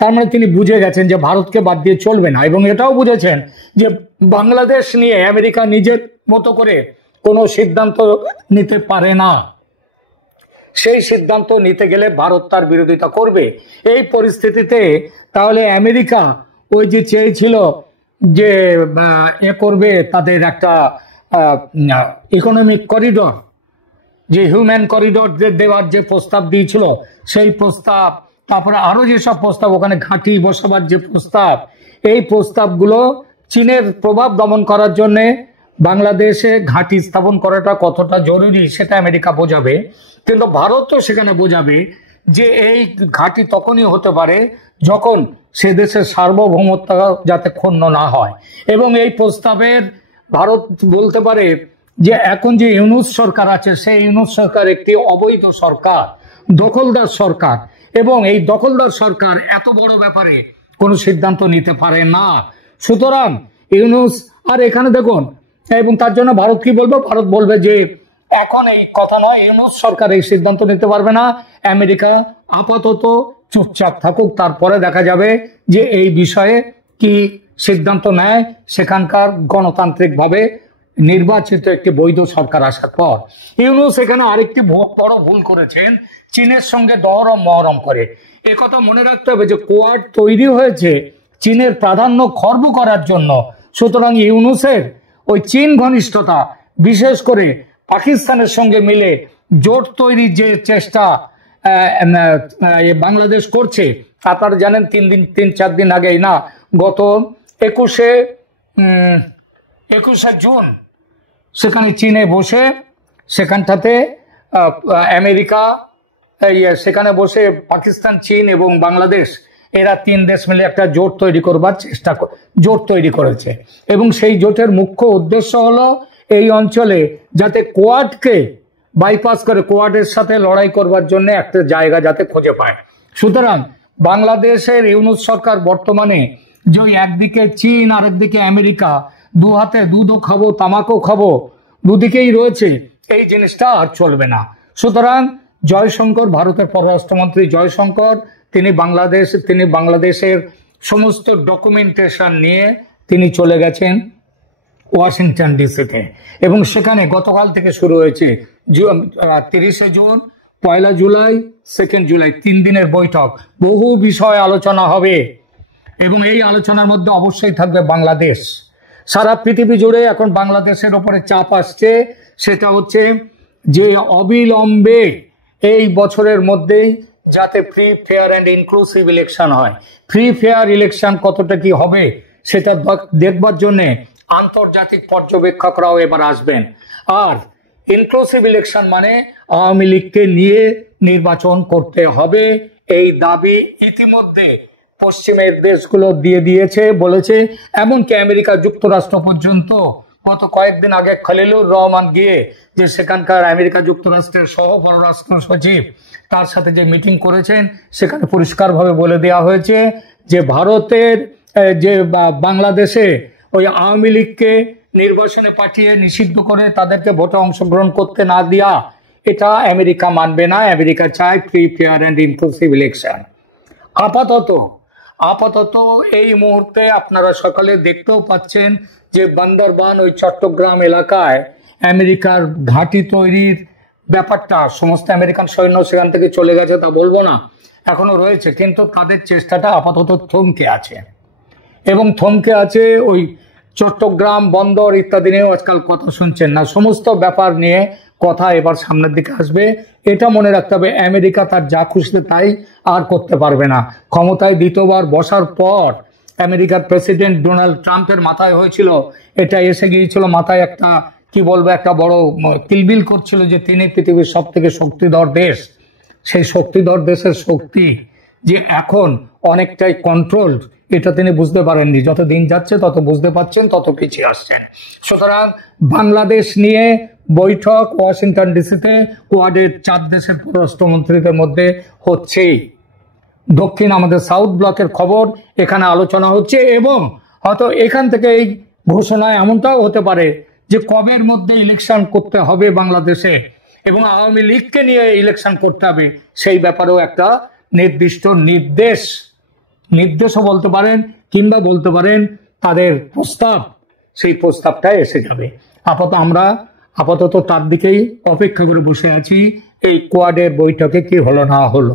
তার মানে তিনি বুঝে গেছেন যে ভারতকে বাদ দিয়ে চলবে না, এবং এটাও বুঝেছেন যে বাংলাদেশ নিয়ে আমেরিকা নিজের মতো করে কোনো সিদ্ধান্ত নিতে পারে না। সেই সিদ্ধান্ত নিতে গেলে ভারত তার বিরোধিতা করবে। এই পরিস্থিতিতে তাহলে আমেরিকা ওই যে চেয়েছিল যে করবে তাদের একটা ইকোনমিক করিডর, যে হিউম্যান করিডর দেওয়ার যে প্রস্তাব দিয়েছিল সেই প্রস্তাব, তারপরে আরো যেসব প্রস্তাব, ওখানে ঘাঁটি বসাবার যে প্রস্তাব, এই প্রস্তাবগুলো চীনের প্রভাব দমন করার জন্য বাংলাদেশে ঘাঁটি স্থাপন করাটা কতটা জরুরি সেটা আমেরিকা বোঝাবে। কিন্তু ভারত তো সেখানে বোঝাবে যে এই ঘাঁটি তখনই হতে পারে যখন সে দেশের সার্বভৌমত্ব যাতে ক্ষুণ্ণ না হয়। এবং এই প্রস্তাবের ভারত বলতে পারে যে এখন যে ইউনূস সরকার আছে সেই ইউনূস সরকার একটি অবৈধ সরকার, দখলদার সরকার, এবং এই দখলদার সরকার এত বড় ব্যাপারে কোনো সিদ্ধান্ত নিতে পারে না। সুতরাং ইউনূস, আর এখানে দেখুন, এবং তার জন্য ভারত কি বলবে, ভারত বলবে যে এখন এই কথা নয়, ইউনূস সরকার এই সিদ্ধান্ত নিতে পারবে না, আমেরিকা আপাতত চুপচাপ থাকুক, তারপরে দেখা যাবে যে এই বিষয়ে কি সিদ্ধান্ত নেয় সেখানকার গণতান্ত্রিকভাবে নির্বাচিত একটি বৈধ সরকার আসার পর। ইউনূস এখানে আরেকটি বড় ভুল করেছেন, চীনের সঙ্গে দহরম মহরম করে। একথা মনে রাখতে হবে যে কোয়াড তৈরি হয়েছে চীনের প্রাধান্য খর্ব করার জন্য। সুতরাং ইউনূসের ওই চীন ঘনিষ্ঠতা, বিশেষ করে পাকিস্তানের সঙ্গে মিলে জোট তৈরির যে চেষ্টা বাংলাদেশ করছে, আপনারা জানেন 3-4 দিন আগেই না, গত 21শে জুন সেখানে চীনে বসে সেখানটাতে আমেরিকা সেখানে বসে পাকিস্তান, চীন এবং বাংলাদেশ এরা 3 দেশ মিলে একটা জোট তৈরি করবার জোট তৈরি করেছে। এবং সেই জোটের মুখ্য উদ্দেশ্য হলো এই অঞ্চলে যাতে কোয়াডকে বাইপাস করে কোয়াডের সাথে লড়াই করবার জন্য একটা জায়গা যাতে খুঁজে পায়। সুতরাং বাংলাদেশের ইউনূস সরকার বর্তমানে যে একদিকে চীন আর একদিকে আমেরিকা, দু হাতে দুধও খাবো তামাকও খাবো, দুদিকেই রয়েছে, এই জিনিসটা আর চলবে না। সুতরাং জয়শঙ্কর, ভারতের পররাষ্ট্রমন্ত্রী জয়শঙ্কর, তিনি বাংলাদেশের সমস্ত ডকুমেন্টেশন নিয়ে তিনি চলে গেছেন ওয়াশিংটন ডিসিতে, এবং সেখানে গতকাল থেকে শুরু হয়েছে 30শে জুন, 1 জুলাই, 2 জুলাই 3 দিনের বৈঠক। বহু বিষয় আলোচনা হবে এবং এই আলোচনার মধ্যে অবশ্যই থাকবে বাংলাদেশ। সারা পৃথিবী জুড়ে এখন বাংলাদেশের ওপরে চাপ আসছে, সেটা হচ্ছে যে অবিলম্বে এই বছরের মধ্যেই যাতে free, fair and inclusive election হয়। ফ্রি ফেয়ার ইলেকশন কতটা কি হবে সেটা দেখবার জন্য আন্তর্জাতিক পর্যবেক্ষকরাও এবার আসবেন। আর ইনক্লুসিভ ইলেকশন মানে আওয়ামী লীগকে নিয়ে নির্বাচন করতে হবে, এই দাবি ইতিমধ্যে পশ্চিমের দেশগুলো দিয়ে দিয়েছে, বলেছে। এমনকি আমেরিকা যুক্তরাষ্ট্র পর্যন্ত গত কয়েকদিন আগে খলিলুর রহমান গিয়ে যে সেখানকার আমেরিকা যুক্তরাষ্ট্রের সহ পররাষ্ট্র সচিব তার সাথে যে মিটিং করেছেন, সেখানে পরিষ্কারভাবে বলে দেওয়া হয়েছে যে ভারতের যে বাংলাদেশে ওই আওয়ামী লীগকে নির্বাচনে পাঠিয়ে নিষিদ্ধ করে তাদেরকে ভোটে অংশগ্রহণ করতে না দেয়া, এটা আমেরিকা মানবে না। আমেরিকা চায় free, fair and inclusive election. আপাতত এই মুহূর্তে আপনারা সকালে দেখতেও পাচ্ছেন যে বান্দরবান, ওই চট্টগ্রাম এলাকায় আমেরিকার ঘাঁটি তৈরির ব্যাপারটা, সমস্ত আমেরিকান সৈন্য সেখান থেকে চলে গেছে তা বলবো না, এখনো রয়েছে, কিন্তু তাদের চেষ্টাটা আপাতত থমকে আছে। এবং থমকে আছে ওই চট্টগ্রাম বন্দর ইত্যাদি নিয়েও আজকাল কথা শুনছেন না। সমস্ত ব্যাপার নিয়ে কথা এবার সামনের দিকে আসবে। এটা মনে রাখতে হবে, আমেরিকা তার যা খুশি তাই আর করতে পারবে না। ক্ষমতায় দ্বিতীয়বার বসার পর আমেরিকার প্রেসিডেন্ট ডোনাল্ড ট্রাম্পের মাথায় হয়েছিল, এটা এসে গিয়েছিল মাথায় একটা কি বলবো, একটা বড় কিলবিল করছিল যে তিনি পৃথিবীর সব থেকে শক্তিধর দেশ। সেই শক্তিধর দেশের শক্তি যে এখন অনেকটাই কন্ট্রোল, এটা তিনি বুঝতে পারেননি। যত দিন যাচ্ছে তত বুঝতে পারছেন, তত পিছিয়ে আসছেন। সুতরাং বাংলাদেশ নিয়ে বৈঠক ওয়াশিংটন ডিসিতে কোয়াডের 4 দেশের পররাষ্ট্রমন্ত্রীদের মধ্যে হচ্ছেই। দক্ষিণ আমাদের সাউথ ব্লকের খবর এখানে আলোচনা হচ্ছে, এবং হয়তো এখান থেকে এই ঘোষণায় এমনটাও হতে পারে যে কবের মধ্যে ইলেকশন করতে হবে বাংলাদেশে এবং আওয়ামী লীগকে নিয়ে ইলেকশন করতে হবে, সেই ব্যাপারেও একটা নির্দিষ্ট নির্দেশ নির্দেশও বলতে পারেন, কিংবা বলতে পারেন তাদের প্রস্তাব, সেই প্রস্তাবটা এসে যাবে। আপাতত তার দিকেই অপেক্ষা করে বসে আছি, এই কোয়াডের বৈঠকে কি হলো না হলো।